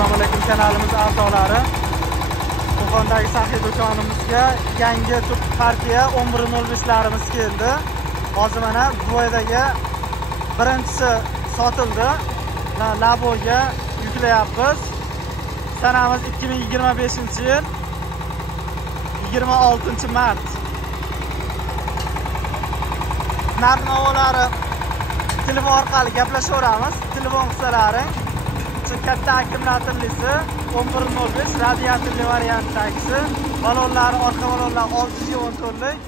Assalomu alaykum kanalimiz a'zolari. Qo'qondagi saxiy do'konimizga yangi partiya 11.05larimiz keldi. Hozir mana Dubaydagi birinchisi sotildi. Laboga yuklayapmiz. Sanamiz 2025-yil 26-mart. Narx-navolari telefon orqali gaplashaveramiz. Telefon qilsalaring. Katta akkumulyatorlisi 11.05 radiatorli variantdagisi. Balonlari orqa balonlar 614 lik,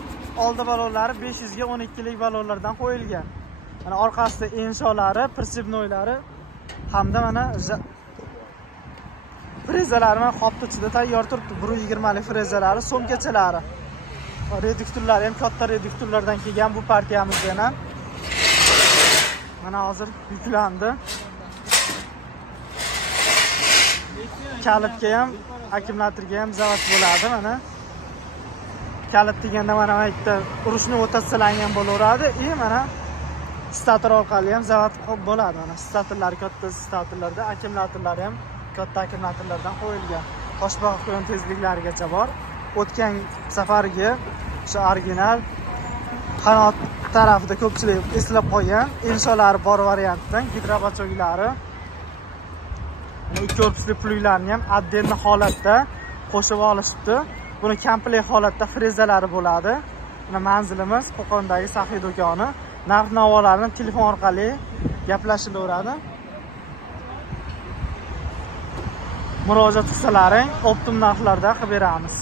oldi balonlari 500 ga 12 lik balonlardan qo'yilgan. Mana orqasida ensholari, pritsepnoylari hamda mana frezalari mana qopni ichida tayyor turibdi. 120 lik frezalari, so'mkachalari. Reduktorlari ham katta reduktorlardan kelgan bu partiyamizda ham. Mana hozir yuklandi. Kalitga ham, akkumulyatorga ham zavod bo'ladi mana. Kalit deganda mana bu yerda urushni o'tkazsalangan bo'laveradi. Mana stator orqali ham zavod bo'ladi mana. Statorlar katta statorlarda, akkumulyatorlari ham katta akkumulyatorlardan qo'yilgan. Toshbaqa qo'yin tezliklarigacha bor. O'tgan safargi o'sha original qanot tarafida ko'pchilik eslab qolgan ensholari bor variantdan gidrobachoklari. Ikki korpusli plyuklarni ham отдельно holatda qo'shib olishibdi. Buni komplekt holatda frezalari bo'ladi. Mana manzilimiz Qo'qondagi saxiy do'koni. Narx-navolarni telefon orqali gaplashilaveradi. Murojaat qilsalaring, optim narxlarda qilib beramiz.